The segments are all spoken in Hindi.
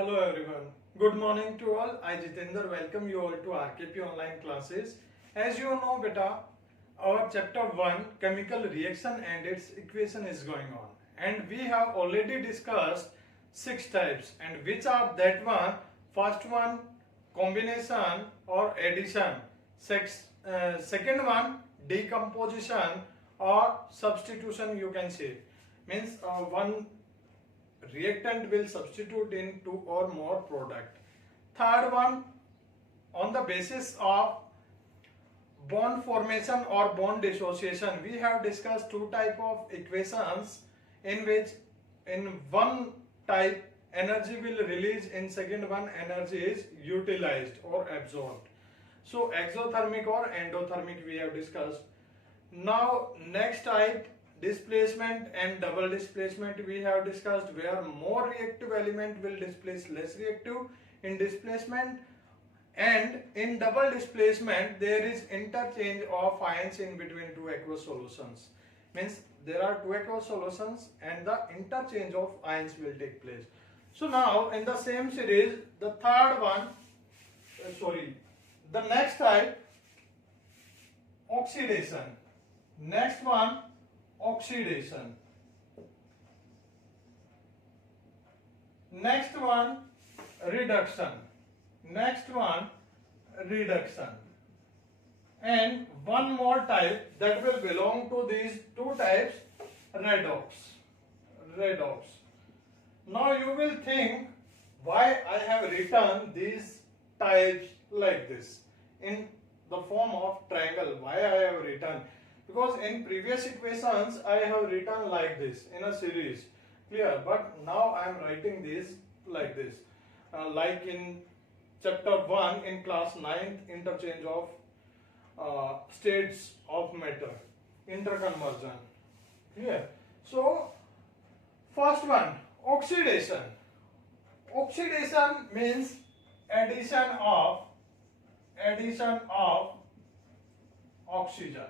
Hello everyone. Good morning to all. I Jitendra welcome you all to RKP online classes. As you know beta, our chapter 1 chemical reaction and its equation is going on, and we have already discussed 6 types, and which are that one. First one, combination or addition. Second one, decomposition or substitution, you can say. Means one reactant will substitute in two or more product. Third one, on the basis of bond formation or bond dissociation, we have discussed two type of equations in which in one type energy will release, in second one energy is utilized or absorbed. So exothermic or endothermic we have discussed. Now next type, displacement and double displacement we have discussed, where more reactive element will displace less reactive in displacement, and in double displacement there is interchange of ions in between two aqueous solutions. Means there are two aqueous solutions and the interchange of ions will take place. So now in the same series, the third one, the next type, oxidation. Next one, oxidation. Next one, reduction. Next one, reduction. And one more type that will belong to these two types, redox. Redox. Now you will think why I have written these types like this in the form of triangle. Why I have written? Because in previous equations I have written like this in a series, clear, but now I am writing this like this, like in chapter 1 in class 9th, interchange of states of matter, interconversion, clear. So first one, oxidation. Oxidation means addition of oxygen.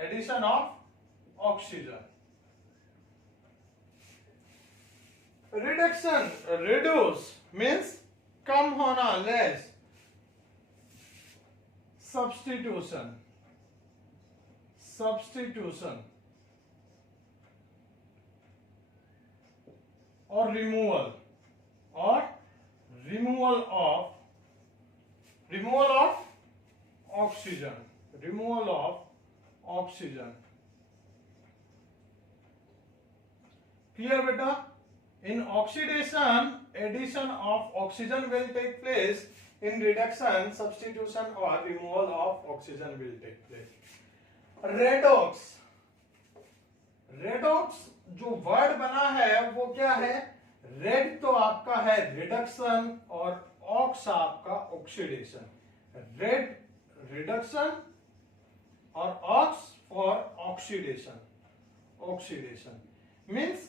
Addition of oxygen. Reduction, reduce means कम होना, less. Substitution, substitution or removal of oxygen, removal of oxygen. Clear beta? In oxidation, addition of oxygen will take place. In reduction, substitution or removal of oxygen will take place. Redox. Redox जो वर्ड बना है वो क्या है? रेड तो आपका है रिडक्शन और ऑक्स आपका ऑक्सीडेशन. रेड रिडक्शन और ox for oxidation. Oxidation means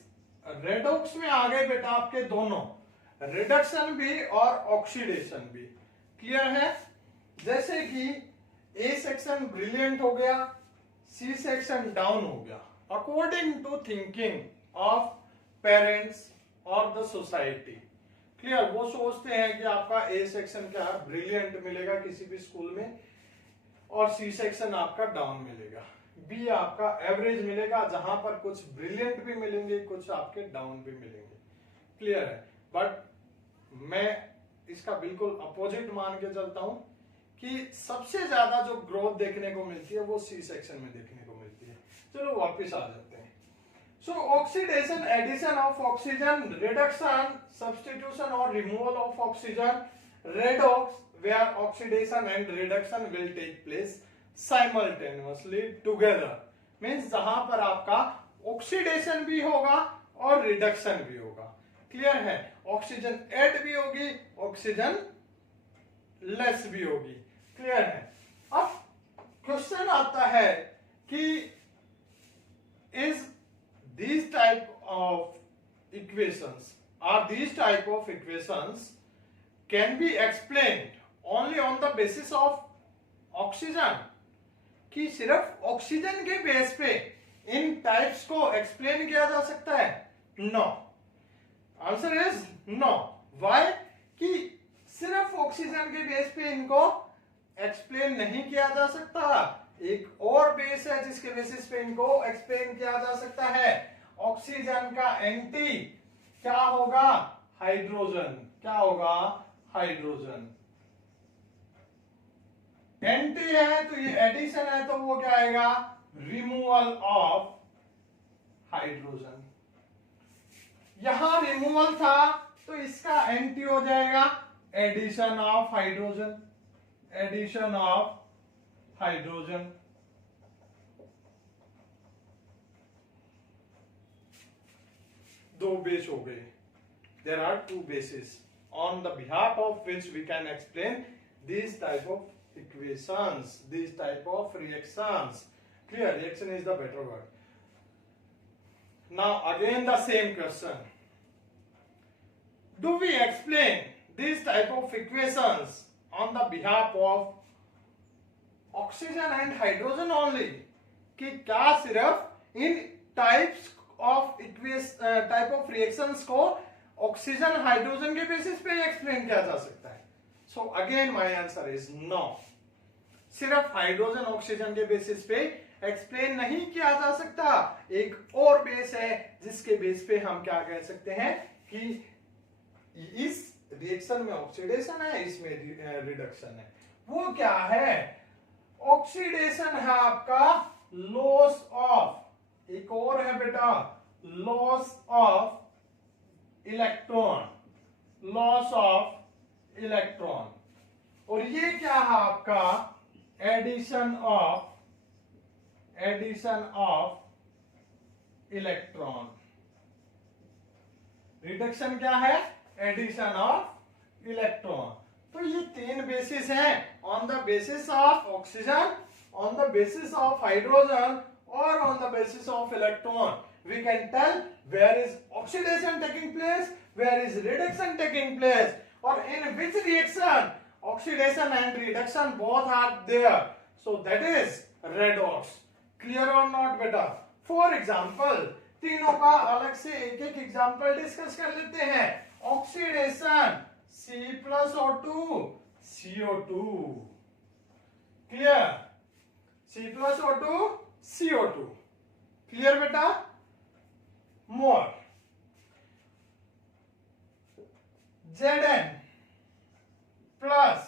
redox में आ गए बेटा आपके दोनों, रिडक्शन भी और ऑक्सीडेशन भी. क्लियर है? जैसे कि ए सेक्शन ब्रिलियंट हो गया, सी सेक्शन डाउन हो गया, according to thinking of parents और द सोसाइटी. क्लियर? वो सोचते हैं कि आपका ए सेक्शन क्या है, ब्रिलियंट मिलेगा किसी भी स्कूल में, और सी सेक्शन आपका डाउन मिलेगा, बी आपका एवरेज मिलेगा, जहां पर कुछ ब्रिलियंट भी मिलेंगे, कुछ आपके डाउन भी मिलेंगे. क्लियर है? बट मैं इसका बिल्कुल अपोजिट मान के चलता हूं कि सबसे ज्यादा जो ग्रोथ देखने को मिलती है वो सी सेक्शन में देखने को मिलती है. चलो वापस आ जाते हैं. So oxidation, addition of oxygen, reduction, substitution और removal of oxygen, redox, where oxidation and reduction will take place simultaneously together. means जहां पर आपका ऑक्सीडेशन भी होगा और रिडक्शन भी होगा. क्लियर है? ऑक्सीजन ऐड भी होगी, ऑक्सीजन लेस भी होगी. क्लियर है? अब क्वेश्चन आता है कि is these type of equations can be explained only on the basis of oxygen? कि सिर्फ ऑक्सीजन के बेस पे इन टाइप्स को एक्सप्लेन किया जा सकता है? No. Answer is no. Why कि सिर्फ ऑक्सीजन के बेस पे इनको एक्सप्लेन नहीं किया जा सकता, एक और बेस है जिसके बेसिस पे इनको एक्सप्लेन किया जा सकता है। ऑक्सीजन का एंटी क्या होगा? हाइड्रोजन। क्या होगा? हाइड्रोजन। एंटी है तो ये एडिशन है, तो वो क्या आएगा? Removal of hydrogen. यहां रिमूवल था तो इसका एंटी हो जाएगा addition of hydrogen. Addition of hydrogen. दो बेस हो गए। There are two bases on the behalf of which we can explain these type of equations, these type of reactions. Clear? Reaction is the better word. Now again the same question. Do we explain these type of equations on the behalf of oxygen and hydrogen only? कि क्या सिर्फ इन types of type of reactions को ऑक्सीजन हाइड्रोजन के बेसिस पे एक्सप्लेन किया जा सकता है? So again my answer is no. सिर्फ हाइड्रोजन ऑक्सीजन के बेसिस पे एक्सप्लेन नहीं किया जा सकता, एक और बेस है जिसके बेस पे हम क्या कह सकते हैं कि इस रिएक्शन में ऑक्सीडेशन है, इसमें रिडक्शन है। वो क्या है? ऑक्सीडेशन है आपका लॉस ऑफ, एक और है बेटा, loss of electron. Loss of electron. और ये क्या है आपका? Addition of electron. रिडक्शन क्या है? Addition of electron. तो ये तीन बेसिस हैं, on the basis of oxygen, on the basis of hydrogen और on the basis of electron. We can tell where is oxidation taking place, where is reduction taking place, or in which reaction oxidation and reduction both are there. So that is redox. Clear or not beta? For example, तीनों का अलग से एक एक एग्जांपल डिस्कस कर लेते हैं। Oxidation C+O2 CO2। Clear? C+O2 CO2। Clear बेटा? मोर Zn plus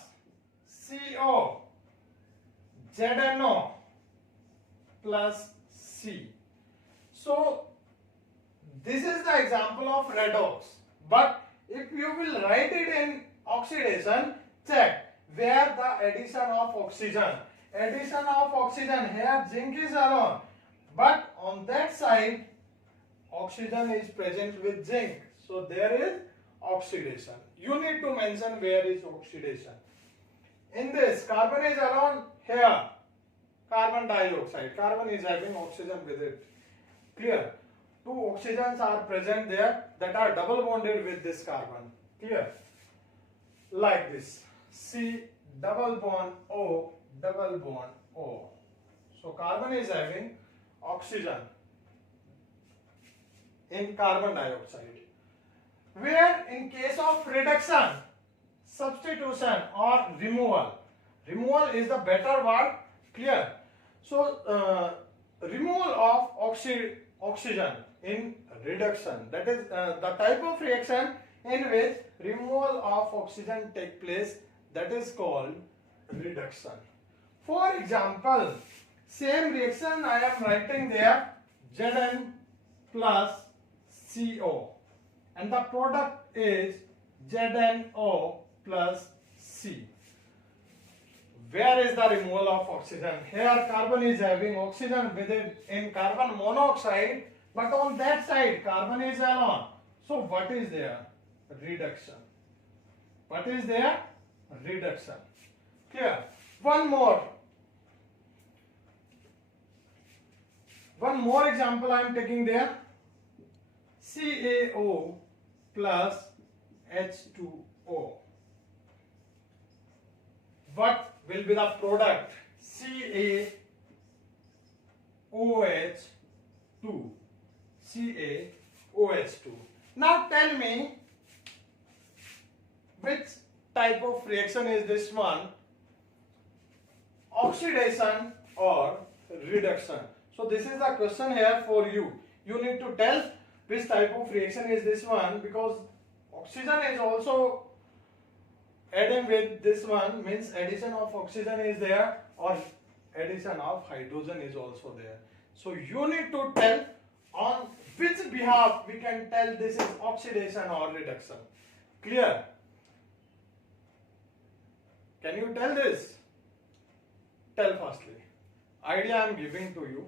CO ZNO plus C. So this is the example of redox. But if you will write it in oxidation, check where the addition of oxygen. Addition of oxygen here, zinc is alone, but on that side oxygen is present with zinc, so there is oxidation. You need to mention where is oxidation. In this, carbon is alone, here carbon dioxide, carbon is having oxygen with it. Clear? Two oxygens are present there that are double bonded with this carbon. Clear? Like this, C double bond O double bond O. So carbon is having oxygen in carbon dioxide. Where in case of reduction, substitution or removal, removal is the better word. Clear? So removal of oxygen in reduction, that is the type of reaction in which removal of oxygen take place, that is called reduction. For example, same reaction I am writing there, Zn plus CO, and the product is ZnO plus C. Where is the removal of oxygen? Here carbon is having oxygen with it in carbon monoxide, but on that side carbon is alone. So what is there? Reduction. What is there? Reduction. Clear? One more example I am taking there. CaO plus H2O. What will be the product? CaOH2. CaOH2. Now tell me, which type of reaction is this one? Oxidation or reduction? So this is the question here for you. You need to tell which type of reaction is this one, because oxygen is also adding with this one, means addition of oxygen is there or addition of hydrogen is also there. So you need to tell on which behalf we can tell this is oxidation or reduction. Clear? Can you tell this? Tell firstly. Idea I am giving to you.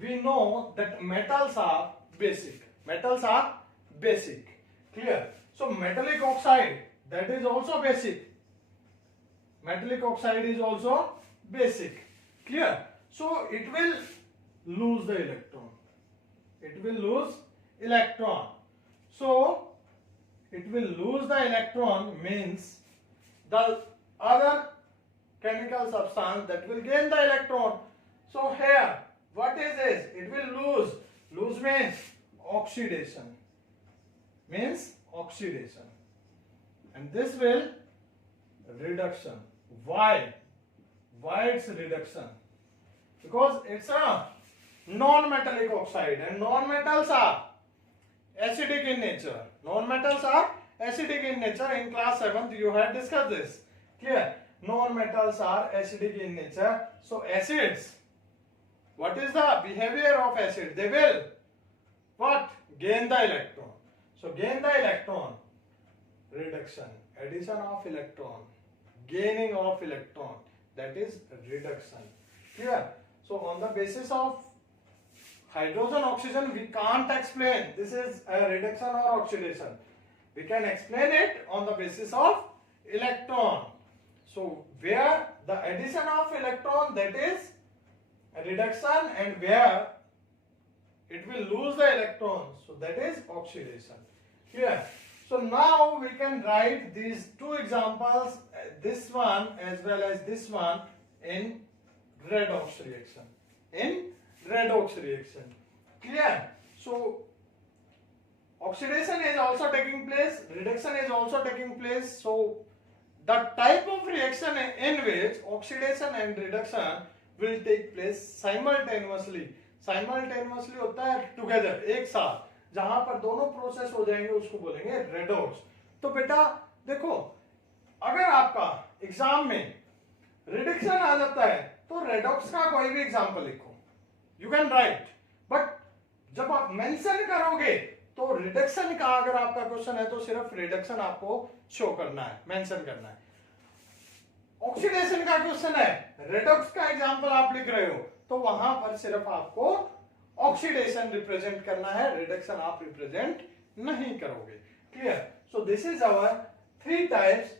We know that metals are basic. Metals are basic. Clear? So metallic oxide, that is also basic. Metallic oxide is also basic. Clear? So it will lose the electron. It will lose electron. So it will lose the electron means the other chemical substance that will gain the electron. So here, what is this? It will lose. Lose means oxidation. Means oxidation. And this will reduction. Why? Why it's reduction? Because it's a non-metallic oxide and non-metals are acidic in nature. Non-metals are acidic in nature. In class 7th you had discussed this. Clear? Non-metals are acidic in nature. So acids, what is the behavior of acid? They will what? Gain the electron. So gain the electron. Reduction. Addition of electron. Gaining of electron. That is reduction. Clear? So on the basis of hydrogen oxygen we can't explain this is a reduction or oxidation. We can explain it on the basis of electron. So where the addition of electron, that is a reduction, and where it will lose the electrons, so that is oxidation. Clear? So now we can write these two examples, this one as well as this one, in redox reaction. In redox reaction. Clear? So oxidation is also taking place, reduction is also taking place. So the type of reaction in which oxidation and reduction will take place simultaneously. Simultaneously होता है together, एक साथ, जहां पर दोनों प्रोसेस हो जाएंगे उसको बोलेंगे रेडॉक्स. तो बेटा देखो, अगर आपका एग्जाम में रिडक्शन आ जाता है तो रेडॉक्स का कोई भी एग्जांपल लिखो, यू कैन राइट. बट जब आप मेंशन करोगे तो रिडक्शन का अगर आपका क्वेश्चन है तो सिर्फ रिडक्शन आपको शो करना है, मेंशन करना है. ऑक्सीडेशन का क्वेश्चन है, रेडॉक्स का एग्जांपल आप लिख रहे हो तो वहां पर सिर्फ आपको ऑक्सीडेशन रिप्रेजेंट करना है, रिडक्शन आप रिप्रेजेंट नहीं करोगे. Clear? So this is our three types,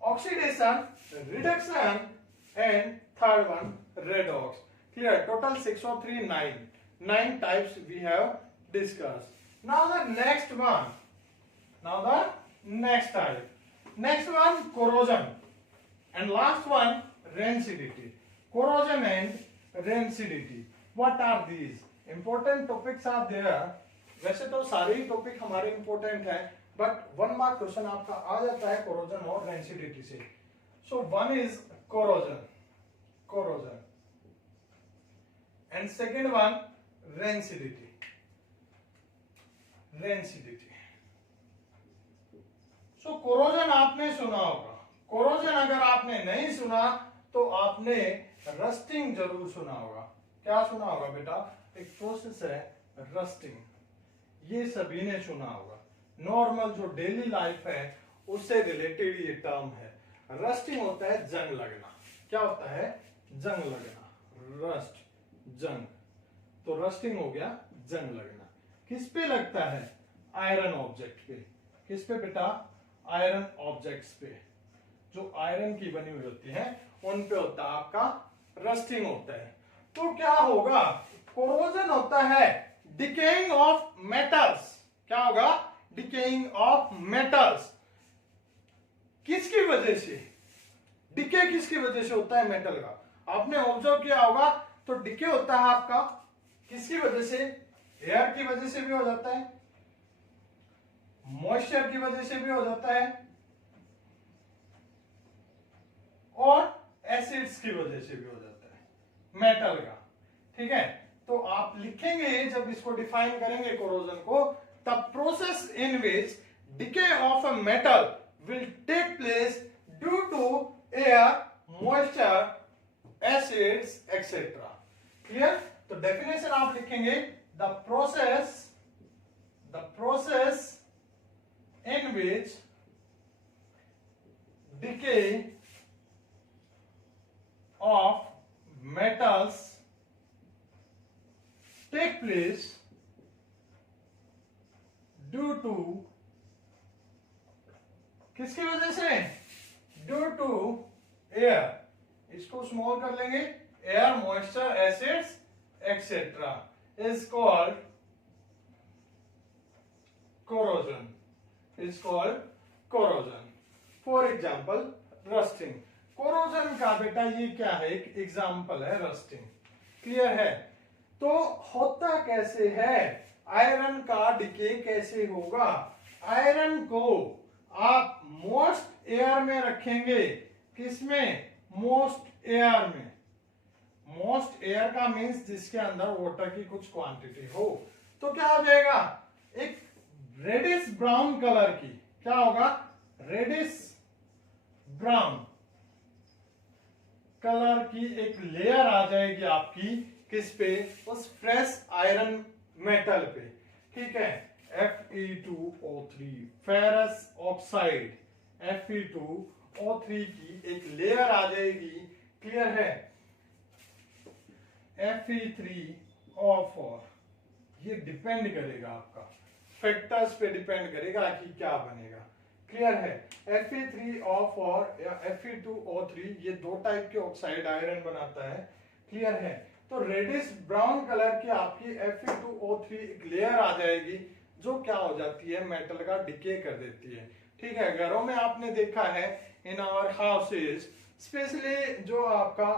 oxidation, reduction and third one redox. Clear? Total 6 और 3 9 types we have discussed. Now the next one, now the next type, next one corrosion, and last one rancidity. Corrosion and rancidity, what are these? Important topics are there. वैसे तो सारे ही टॉपिक हमारे इंपॉर्टेंट हैं, बट 1 मार्क क्वेश्चन आपका आ जाता है कोरोजन और रेंसिडिटी से. So one is corrosion and second one rancidity. So corrosion आपने सुना होगा, कोरोजन अगर आपने नहीं सुना तो आपने रस्टिंग जरूर सुना होगा. क्या सुना होगा बेटा? एक प्रोसेस है रस्टिंग, ये सभी ने सुना होगा. नॉर्मल जो डेली लाइफ है उससे रिलेटेड ये टर्म है. रस्टिंग होता है जंग लगना. क्या होता है? जंग लगना. रस्ट, जंग. तो रस्टिंग हो गया जंग लगना. किस पे लगता है? आयरन ऑब्जेक्ट पे. किस पे बेटा? आयरन ऑब्जेक्ट्स पे. जो आयरन की बनी हुई होती है उन पे होता है आपका रस्टिंग होता है. तो क्या होगा? कोरोजन होता है डिकेइंग ऑफ मेटल्स. क्या होगा? Decaying of metals. किसकी वजह से? डिके किसकी वजह से होता है मेटल का? आपने ऑब्जर्व किया होगा तो डिके होता है आपका किसकी वजह से? एयर की वजह से भी हो जाता है, मॉइस्चर की वजह से भी हो जाता है, और एसिड्स की वजह से भी हो जाता है मेटल का। ठीक है, तो आप लिखेंगे जब इसको डिफाइन करेंगे कोरोजन को, the process in which decay of a metal will take place due to air, moisture, acids etcetera. Clear? तो डेफिनेशन आप लिखेंगे the process in which decay of metals take place due to किसकी वजह से? ड्यू टू एयर, इसको स्मॉल कर लेंगे, air, moisture, acids etcetera, is called corrosion, is called corrosion. For example, rusting. corrosion का बेटा ये क्या है, एक एग्जाम्पल है rusting. क्लियर है? तो होता कैसे है, आयरन का डिके कैसे होगा? आयरन को आप मोस्ट एयर में रखेंगे, किसमें? मोस्ट एयर में। मोस्ट एयर का मीन्स जिसके अंदर वाटर की कुछ क्वांटिटी हो, तो क्या हो जाएगा? एक रेडिश ब्राउन कलर की, क्या होगा? रेडिश ब्राउन कलर की एक लेयर आ जाएगी आपकी, किस पे? उस फ्रेश आयरन मेटल पे। ठीक है, Fe2O3 फेरस ऑक्साइड, Fe2O3 की एक लेयर आ जाएगी। क्लियर है? Fe3O4, ये डिपेंड करेगा आपका फैक्टर्स पे, डिपेंड करेगा कि क्या बनेगा। क्लियर है? Fe3O4 या Fe2O3 ये दो टाइप के ऑक्साइड आयरन बनाता है। क्लियर है? तो रेडिश ब्राउन कलर की आपकी Fe2O3 एक लेयर आ जाएगी, जो क्या हो जाती है? मेटल का डिके कर देती है। ठीक है, घरों में आपने देखा है, इन आवर हाउसेज स्पेशली जो आपका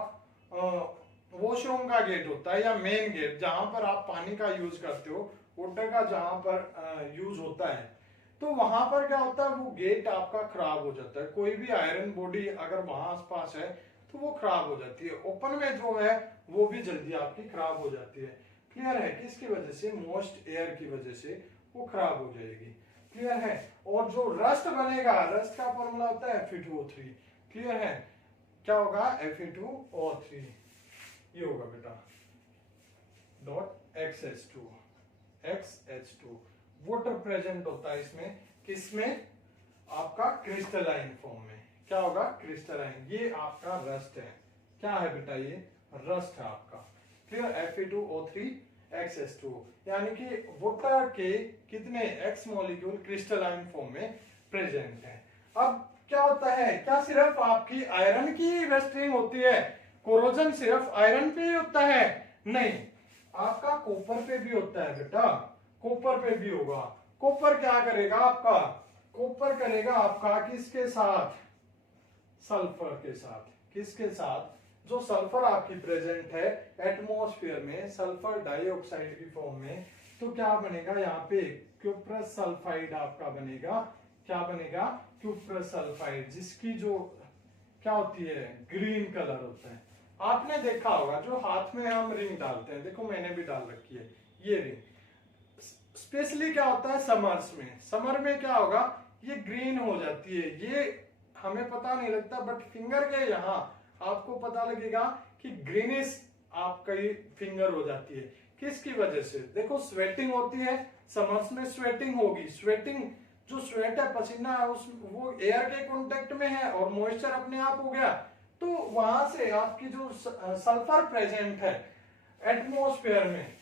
वॉशरूम का गेट होता है या मेन गेट, जहां पर आप पानी का यूज करते हो, वाटर का जहां पर यूज होता है, तो वहां पर क्या होता है? वो गेट आपका खराब हो जाता है। कोई भी आयरन बॉडी अगर वहां आसपास है तो वो खराब हो जाती है। ओपन में जो है वो भी जल्दी आपकी खराब हो जाती है। क्लियर है? किसकी वजह से? मोस्ट एयर की वजह से वो खराब हो जाएगी। क्लियर है? और जो रस्ट बनेगा, रस्ट का फॉर्मूला होता है Fe2O3। क्लियर है? क्या होगा? Fe2O3 ये होगा बेटा डॉट XH2 वाटर प्रेजेंट होता है इसमें, किसमें? आपका क्रिस्टलाइन फॉर्म में। क्या होगा? क्रिस्टलाइन। ये आपका रस्ट है। क्या है बेटा? ये रस्ट है आपका। क्लियर? Fe2O3 XH2, यानी कि वाटर के कितने X मॉलिक्यूल क्रिस्टलाइन फॉर्म में प्रेजेंट है। अब क्या होता है? क्या सिर्फ आपकी आयरन की रस्टिंग होती है? कोरोजन सिर्फ आयरन पे ही होता है? नहीं, आपका कॉपर पे भी होता है बेटा। कॉपर पे भी होगा। कॉपर क्या करेगा आपका? कॉपर करेगा आपका किसके साथ? सल्फर के साथ। किसके साथ? जो सल्फर आपकी प्रेजेंट है एटमॉस्फेयर में, सल्फर डाइऑक्साइड की फॉर्म में, तो क्या बनेगा यहाँ पे? क्यूप्रस सल्फाइड आपका बनेगा। क्या बनेगा? क्यूप्रस सल्फाइड, जिसकी जो क्या होती है? ग्रीन कलर होता है। आपने देखा होगा जो हाथ में हम रिंग डालते हैं, देखो मैंने भी डाल रखी है ये रिंग। स्पेशली क्या होता है? समर्स में। समर में क्या होगा? ये ग्रीन हो जाती है। ये हमें पता नहीं लगता, बट फिंगर के यहाँ आपको पता लगेगा कि ग्रीनिश आपका ये फिंगर हो जाती है। किसकी वजह से? देखो स्वेटिंग होती है, समर्स में स्वेटिंग होगी। स्वेटिंग जो स्वेट है, पसीना है, उस वो एयर के कांटेक्ट में है और मॉइस्चर अपने आप हो गया, तो वहां से आपकी जो सल्फर प्रेजेंट है एटमॉस्फेयर में,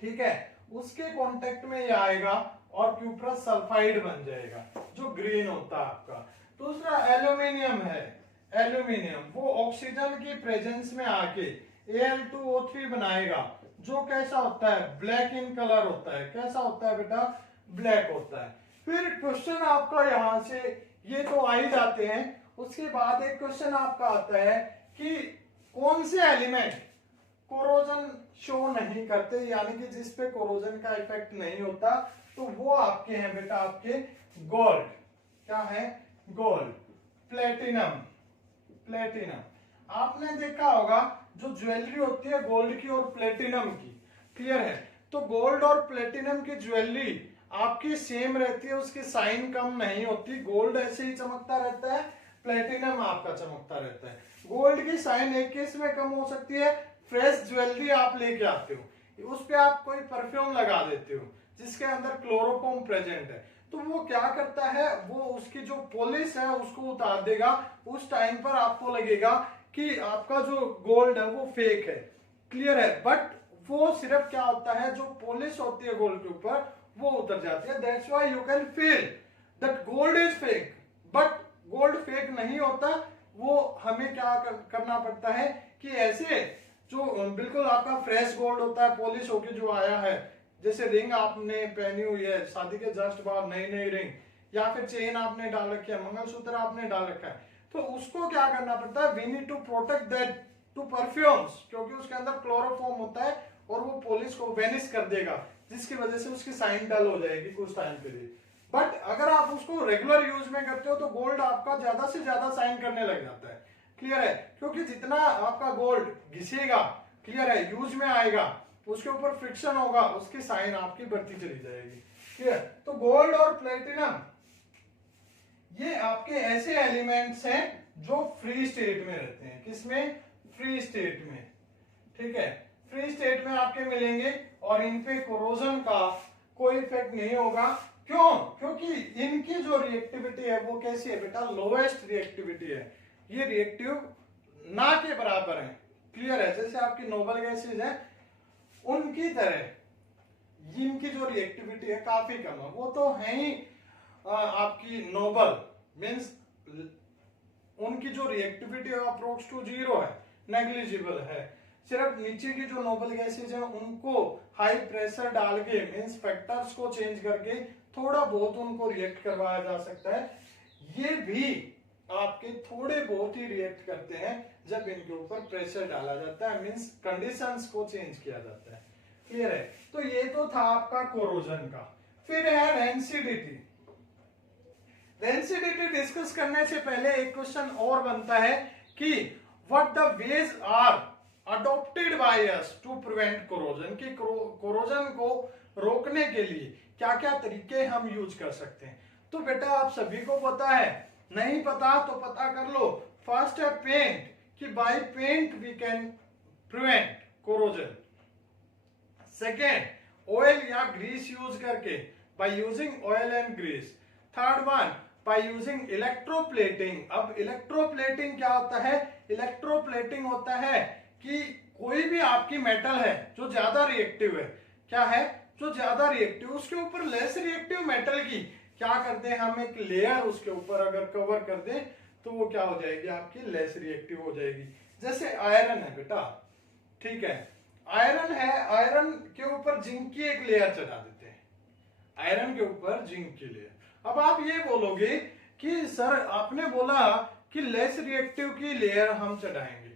ठीक है, उसके कांटेक्ट में ये आएगा और क्यूप्रस सल्फाइड बन जाएगा, जो ग्रीन होता है आपका। दूसरा एल्यूमिनियम है। एल्यूमिनियम वो ऑक्सीजन की प्रेजेंस में आके Al2O3 बनाएगा, जो कैसा होता है? ब्लैक इन कलर होता है। कैसा होता है बेटा? ब्लैक होता है। फिर क्वेश्चन आपका यहां से ये तो आ ही जाते हैं। उसके बाद एक क्वेश्चन आपका आता है कि कौन से एलिमेंट कोरोजन शो नहीं करते, यानी कि जिस पे कोरोजन का इफेक्ट नहीं होता, तो वो आपके हैं बेटा आपके गोल्ड। क्या है? Gold, platinum, platinum. आपने देखा होगा जो ज्वेलरी होती है गोल्ड की और प्लेटिनम की, क्लियर है, तो गोल्ड और प्लेटिनम की ज्वेलरी आपकी सेम रहती है, उसकी साइन कम नहीं होती। गोल्ड ऐसे ही चमकता रहता है, प्लेटिनम आपका चमकता रहता है। गोल्ड की साइन एक केस में कम हो सकती है, फ्रेश ज्वेलरी आप लेके आते हो, उस पे आप कोई परफ्यूम लगा देते हो जिसके अंदर क्लोरोफॉर्म प्रेजेंट है, तो वो क्या करता है, वो उसकी जो पॉलिश है उसको उतार देगा। उस टाइम पर आपको लगेगा कि आपका जो गोल्ड है वो फेक है, क्लियर है, बट वो सिर्फ क्या होता है, जो पॉलिश होती है गोल्ड के ऊपर वो उतर जाती है। That's why you can feel that gold is fake, but gold fake नहीं होता। वो हमें क्या करना पड़ता है कि ऐसे जो बिल्कुल आपका फ्रेश गोल्ड होता है, पॉलिश होके जो आया है, जैसे रिंग आपने पहनी हुई है शादी के जस्ट बाद, नई नई रिंग, या फिर चेन आपने डाल रखी है, मंगलसूत्र आपने डाल रखा है, तो उसको क्या करना पड़ता है, we need to protect that to perfumes, क्योंकि उसके अंदर क्लोरोफॉर्म होता है और वो पॉलिश को वेनिश कर देगा, जिसकी वजह से उसकी साइन डल हो जाएगी कुछ टाइम के लिए। बट अगर आप उसको रेगुलर यूज में करते हो तो गोल्ड आपका ज्यादा से ज्यादा साइन करने लग जाता है, क्लियर है, क्योंकि जितना आपका गोल्ड घिसेगा, क्लियर है, यूज में आएगा, उसके ऊपर फ्रिक्शन होगा, उसकी साइन आपकी बढ़ती चली जाएगी, क्लियर। तो गोल्ड और प्लेटिनम ये आपके ऐसे एलिमेंट्स हैं जो फ्री स्टेट में रहते हैं। किसमें? फ्री स्टेट में, ठीक है, फ्री स्टेट में आपके मिलेंगे और इन पे कोरोजन का कोई इफेक्ट नहीं होगा। क्यों? क्योंकि इनकी जो रिएक्टिविटी है वो कैसी है बेटा? लोएस्ट रिएक्टिविटी है, ये रिएक्टिव ना के बराबर है, क्लियर है, जैसे आपकी नोबल गैसेज है उनकी तरह इनकी जो रिएक्टिविटी है काफी कम है। वो तो है ही आपकी नोबल मीन्स उनकी जो रिएक्टिविटी है अप्रोक्स टू 0 है, नेग्लिजिबल है। सिर्फ नीचे की जो नोबल गैसेज है उनको हाई प्रेशर डाल के मीन्स फैक्टर्स को चेंज करके थोड़ा बहुत उनको रिएक्ट करवाया जा सकता है। ये भी आपके थोड़े बहुत ही रिएक्ट करते हैं जब इनके ऊपर प्रेशर डाला जाता है, मीन्स कंडीशंस को चेंज किया जाता है, क्लियर है। तो ये तो था आपका कोरोजन का। फिर है रेंसिडिटी। रेंसिडिटी डिस्कस करने से पहले एक क्वेश्चन और बनता है कि what the ways are adopted by us to prevent corrosion, की कोरोजन को रोकने के लिए क्या क्या तरीके हम यूज कर सकते हैं। तो बेटा आप सभी को पता है, नहीं पता तो पता कर लो। फर्स्ट है पेंट, कि by paint we can prevent corrosion. Second oil या ग्रीस यूज करके, by using oil and grease. Third one by using electroplating. अब इलेक्ट्रोप्लेटिंग क्या होता है? इलेक्ट्रोप्लेटिंग होता है कि कोई भी आपकी मेटल है जो ज्यादा रिएक्टिव है, क्या है जो ज्यादा रिएक्टिव, उसके ऊपर लेस रिएक्टिव मेटल की क्या करते हैं हम, एक लेयर उसके ऊपर अगर कवर कर दें तो वो क्या हो जाएगी आपकी, लेस रिएक्टिव हो जाएगी। जैसे आयरन है बेटा, ठीक है, आयरन है, आयरन के ऊपर जिंक की एक लेयर चढ़ा देते हैं, आयरन के ऊपर जिंक की लेयर। अब आप ये बोलोगे कि सर आपने बोला कि लेस रिएक्टिव की लेयर हम चढ़ाएंगे,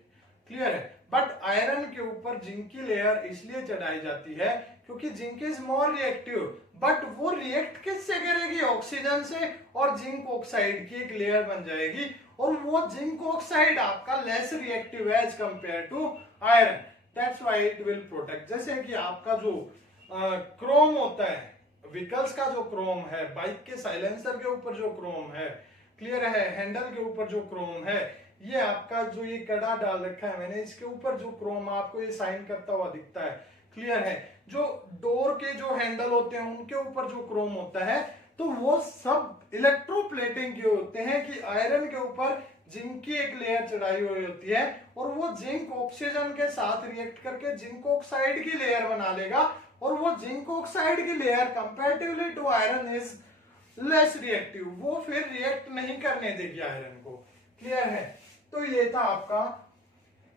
क्लियर है, बट आयरन के ऊपर जिंक की लेयर इसलिए चढ़ाई जाती है क्योंकि zinc is more reactive, but वो रिएक्ट किससे करेगी? ऑक्सीजन से, और जिंक ऑक्साइड की एक लेयर बन जाएगी, और वो जिंक ऑक्साइड आपका लेस रिएक्टिव है as compare to iron, that's why it will protect. जैसे कि आपका जो क्रोम होता है, व्हीकल्स का जो क्रोम है, बाइक के साइलेंसर के ऊपर जो क्रोम है, क्लियर है, हैंडल के ऊपर जो क्रोम है, ये आपका जो ये कड़ा डाल रखा है मैंने, इसके ऊपर जो क्रोम आपको ये साइन करता हुआ दिखता है, क्लियर है, जो डोर के जो हैंडल होते हैं उनके ऊपर जो क्रोम होता है, तो वो सब इलेक्ट्रोप्लेटिंग के होते हैं कि आयरन के ऊपर जिंक की एक लेयर चढ़ाई हुई होती है और वो जिंक ऑक्सीजन के साथ रिएक्ट करके जिंक ऑक्साइड की लेयर बना लेगा, और वो जिंक ऑक्साइड की layer comparatively to iron is less reactive, वो फिर रिएक्ट नहीं करने देगी आयरन को, क्लियर है। तो ये था आपका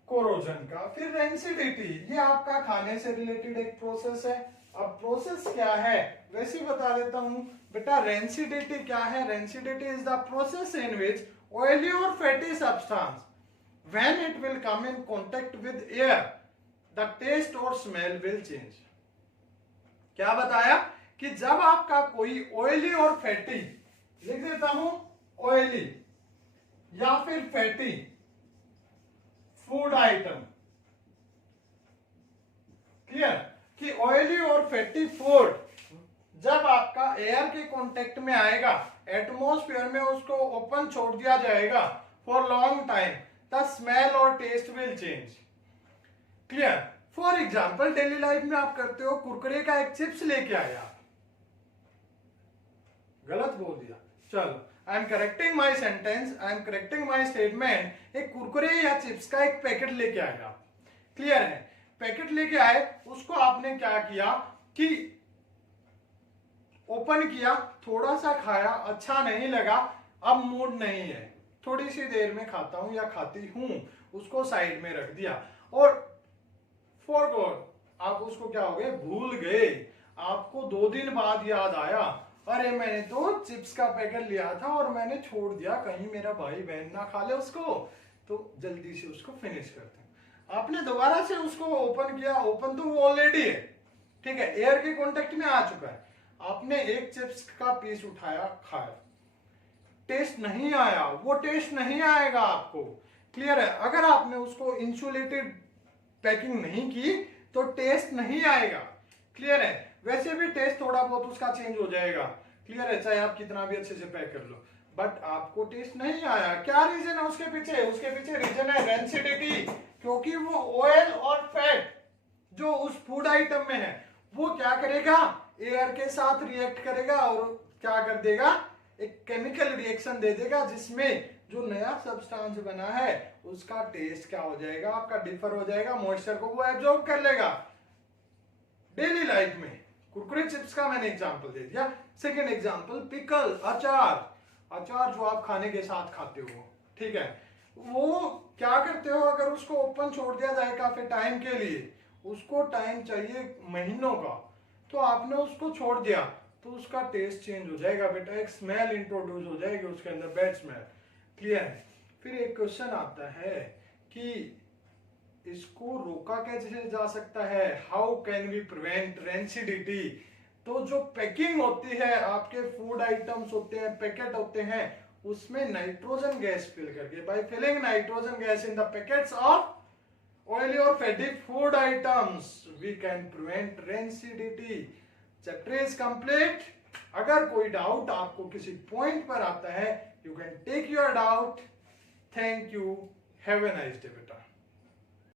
कोरोजन का। फिर रेंसिडिटी, ये आपका खाने से रिलेटेड एक प्रोसेस है। अब प्रोसेस क्या है वैसे बता देता हूं बेटा। रेंसिडिटी क्या है? Rancidity is the process in which oily और fatty substance when it will come in contact with air the taste और स्मेल विल चेंज। क्या बताया कि जब आपका कोई ऑयली और फैटी, लिख देता हूं ऑयली या फिर फैटी, फूड आइटम। क्लियर कि ऑयली और फैटी फूड जब आपका एयर के कांटेक्ट में आएगा, एटमॉस्फेयर में उसको ओपन छोड़ दिया जाएगा for long time, the smell और taste will change. Clear. For example daily life में आप करते हो, कुरकुरे का एक चिप्स लेके आए आप, गलत बोल दिया, चलो I am correcting my sentence, I am correcting my statement. एक कुरकुरे या चिप्स का एक पैकेट लेके आए आप, क्लियर है, पैकेट लेके आए, उसको आपने क्या किया कि ओपन किया, थोड़ा सा खाया, अच्छा नहीं लगा, अब मूड नहीं है, थोड़ी सी देर में खाता हूं या खाती हूं, उसको साइड में रख दिया और फॉरगॉट, आप उसको क्या हो गए, भूल गए। आपको 2 दिन बाद याद आया, अरे मैंने तो चिप्स का पैकेट लिया था और मैंने छोड़ दिया, कहीं मेरा भाई बहन ना खा ले उसको, तो जल्दी से उसको फिनिश करते हैं। आपने दोबारा से उसको ओपन किया, ओपन तो वो ऑलरेडी है, ठीक है, एयर के कांटेक्ट में आ चुका है, आपने एक चिप्स का पीस उठाया, खाया, टेस्ट नहीं आया, वो टेस्ट नहीं आएगा आपको। क्लियर है। अगर आपने उसको इंसुलेटेड पैकिंग नहीं की तो टेस्ट नहीं आएगा। क्लियर है। वैसे भी टेस्ट थोड़ा बहुत उसका चेंज हो जाएगा, क्लियर है, चाहे आप कितना भी अच्छे से पैक कर लो, बट आपको टेस्ट नहीं आया। क्या रीजन है उसके पीछे? उसके पीछे रीजन है रेंसिडिटी, क्योंकि वो ऑयल और फैट जो उस फूड आइटम में है वो क्या करेगा, एयर के साथ रिएक्ट करेगा और क्या कर देगा, एक केमिकल रिएक्शन दे देगा, जिसमें जो नया सब्सटेंस बना है उसका टेस्ट क्या हो जाएगा, आपका डिफर हो जाएगा, मॉइस्चर को वो एब्जॉर्ब कर लेगा। डेली लाइफ में कुरकुरे चिप्स का मैंने एग्जांपल दे दिया। सेकंड एग्जांपल पिकल, अचार, अचार जो आप खाने के साथ खाते हो, ठीक है, वो क्या करते हो, अगर उसको ओपन छोड़ दिया जाए काफी टाइम के लिए, उसको टाइम चाहिए महीनों का, तो आपने उसको छोड़ दिया तो उसका टेस्ट चेंज हो जाएगा बेटा, एक स्मेल इंट्रोड्यूस हो जाएगी उसके अंदर, बैड स्मेल। क्लियर है। फिर एक क्वेश्चन आता है कि इसको रोका कैसे जा सकता है, how can we prevent rancidity. तो जो पैकिंग होती है, आपके फूड आइटम्स होते हैं, पैकेट होते हैं, उसमें नाइट्रोजन गैस फिल करके, by filling nitrogen gas in the packets of oily और fatty food items we can prevent rancidity. Chapter is complete. अगर कोई डाउट आपको किसी पॉइंट पर आता है, you can take your doubt. Thank you, have a nice day बेटा।